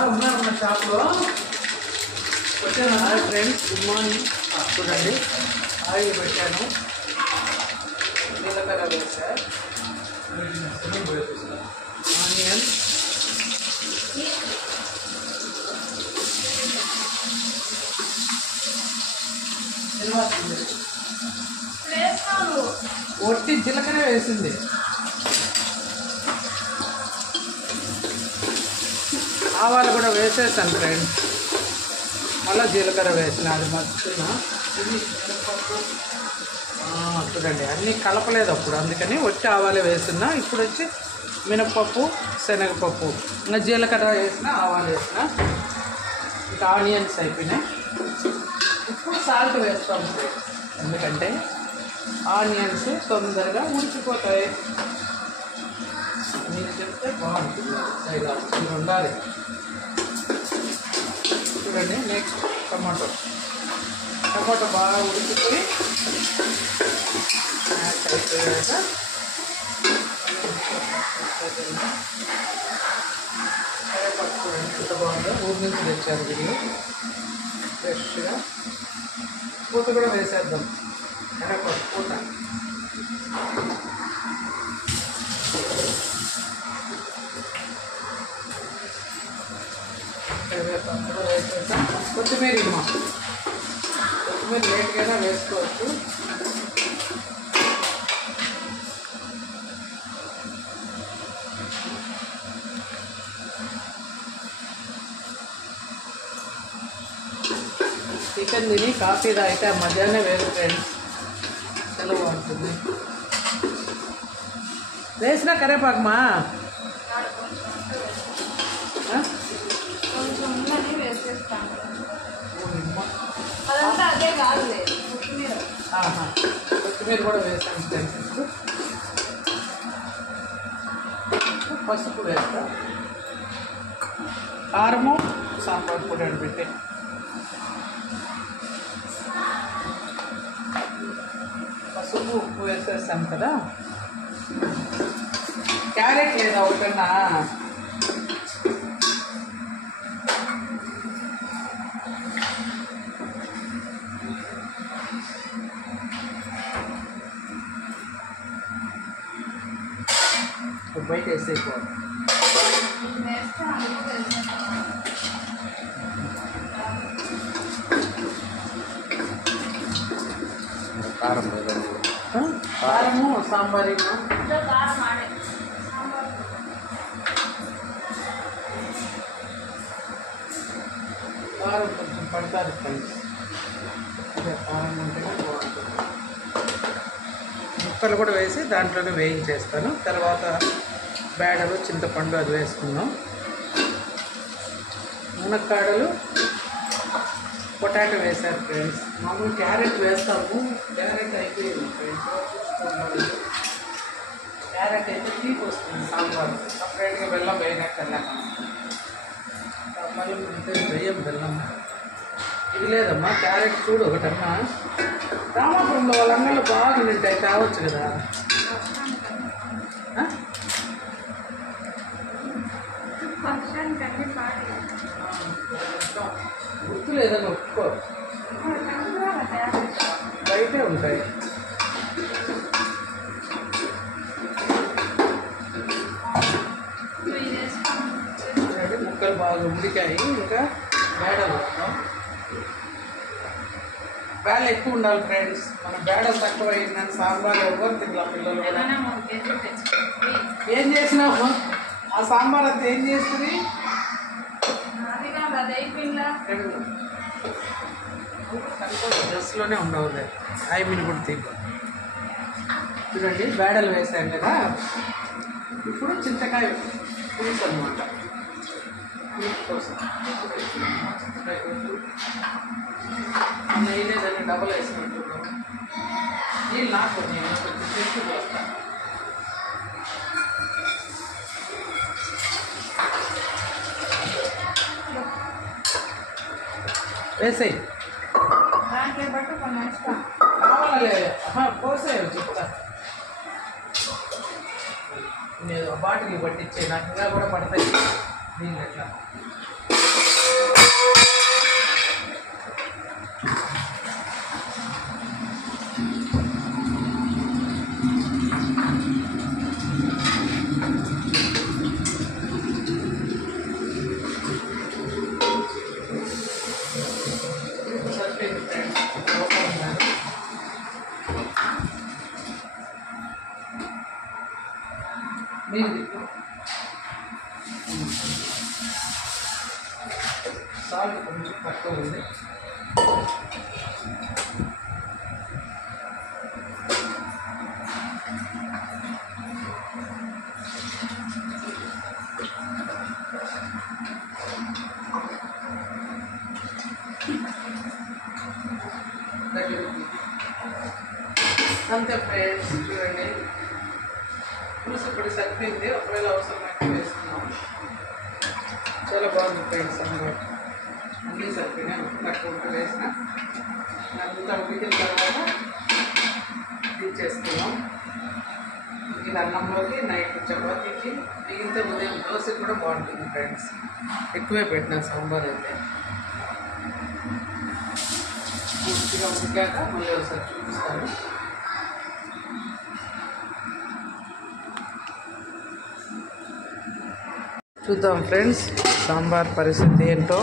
ఉన్నారు మన షాప్లో. వచ్చాను. Hi friends, good morning. చూడండి, ఆయిల్ పెట్టాను, జీలకర్ర వేసా, ఆనియన్, ఒట్టి జీలకర్ర వేసింది. ఆవాలు కూడా వేసేసాను ఫ్రెండ్స్. మళ్ళీ జీలకర్ర వేసిన, అది మర్చిపోయినా. ఇది చూడండి, అన్నీ కలపలేదు అప్పుడు, అందుకని ఒట్టి ఆవాలు వేస్తున్నా. ఇప్పుడు వచ్చి మినపప్పు, శనగపప్పు, ఇంకా జీలకర్ర వేసిన, ఆవాలు వేసిన, ఇంకా ఆనియన్స్ అయిపోయినాయి. ఇప్పుడు సాల్ట్ వేస్తాం ఎందుకంటే ఆనియన్స్ తొందరగా ఉడికిపోతాయి. మీరు చెప్తే బాగుంటుంది, మీరు ఉండాలి. చూడండి, నెక్స్ట్ టమాటో బాగా ఉడికిపోయి మ్యాచ్ అయిపోయాక కరేపాకు చూడండి ఎంత బాగుందో. ఊరి నుంచి తెచ్చారు వీళ్ళు ఫ్రెష్గా. పూత కూడా వేసేద్దాం, కరేపాకు పూత. కరివేపాకు వేసేసాం. కొత్తిమీర లేట్గా వేసుకోవచ్చు. చికెన్ తిని కాఫీ తాగితే ఆ మధ్యాహ్నం వేరు ఫ్రెండ్స్, చాలా బాగుంటుంది. వేసిన కరేపాకుమా కొత్తిమీర కూడా వేసాను ఫ్రెండ్స్. పసుపు వేస్తా, కారము, సాంబార్ పొడి అని పెట్టి పసుపు, ఉప్పు వేసేస్తాం కదా. క్యారెట్ లేదా ఒకటన్నా? బయట వేసేసుకోవాలి. కారము, సాంబార్, కారం కొంచెం పడతారు ఫ్రెండ్స్. కారం ఉంటేనే బాగుంటుంది. ముక్కలు కూడా వేసి దాంట్లోనే వేయించేస్తాను. తర్వాత బేడలు, చింతపండు అది వేసుకుందాం. మునక్కాడలు, పొటాటో వేసారు ఫ్రెండ్స్. మామూలు క్యారెట్ వేస్తాము, క్యారెట్ అయిపోయింది ఫ్రెండ్స్. క్యారెట్ అయితే తీపి వస్తుంది సాంబార్. సపరేట్గా బెల్లం వేయనక్కర్లే. మళ్ళీ అంటే వేయం బెల్లం. ఇది లేదమ్మా క్యారెట్ చూడు ఒకటమ్మా. రామాపురంలో వాళ్ళ అంగళ్ళు బాగా నింటాయి, కావచ్చు కదా. గుర్తు లేదని ఒప్పుకో, బయటే ఉంటాయి. ముక్కలు బాగా ఉడికాయి. ఇంకా బేడలు బేడలు ఎక్కువ ఉండాలి ఫ్రెండ్స్. మన బేడలు తక్కువ అయిందని సాంబార్ ఎవరు తిన్నా పిల్లలు. ఏం చేసినావు ఆ సాంబార్ అంతా? ఏం చేస్తుంది? డ్రెస్లోనే ఉండవులే. ఐమిని కూడా తీద్దాం. చూడండి, బేడలు వేసాం కదా. ఇప్పుడు చింతకాయ పులుసు అనమాట. కోసం నెయ్యి లేదని డబ్బులు వేసినట్టు నీళ్ళు నాకు కొంచెం ఎక్కువ పోస్తాను. వేసేయి కావాలే పోసేయచ్చు చెప్తా. నేను బాటిల్ పట్టించే నాకు ఇంకా కూడా పడతాయి దీన్ని. ఎట్లా సాల్ట్ కొంచెం తక్కువ ఉంది. అంతే ఫ్రెండ్స్, చూడండి పులుసు ఇప్పుడు సరిపోయింది. ఒకవేళ అవసరమైతే వేసుకున్నాం. చాలా బాగుంది ఫ్రెండ్స్. సాంబార్ అన్నీ సరిపోయినాయి. తక్కువ వేసిన అంతా ఉడికిన తర్వాత దించేసుకున్నాం. ఇది అన్నంలోకి, నైట్ చపాతీకి, మిగిలితే ఉదయం దోశకి కూడా బాగుంటుంది ఫ్రెండ్స్. ఎక్కువే పెట్టినా సాంబార్ అయితే. పూర్తిగా ఉడికాక మళ్ళీ ఒకసారి చూపిస్తాను. చూద్దాం ఫ్రెండ్స్ సాంబార్ పరిస్థితి ఏంటో.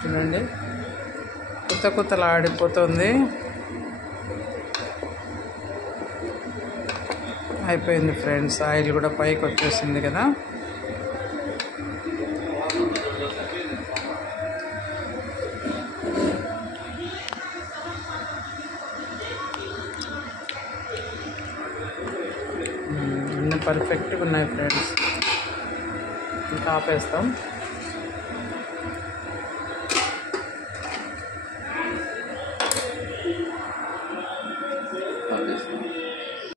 చూడండి కొత్తలా ఆడిపోతుంది. అయిపోయింది ఫ్రెండ్స్. ఆయిల్ కూడా పైకి వచ్చేసింది కదా. అన్నీ పర్ఫెక్ట్గా ఉన్నాయి ఫ్రెండ్స్. ఇంకా ఆపేస్తాం.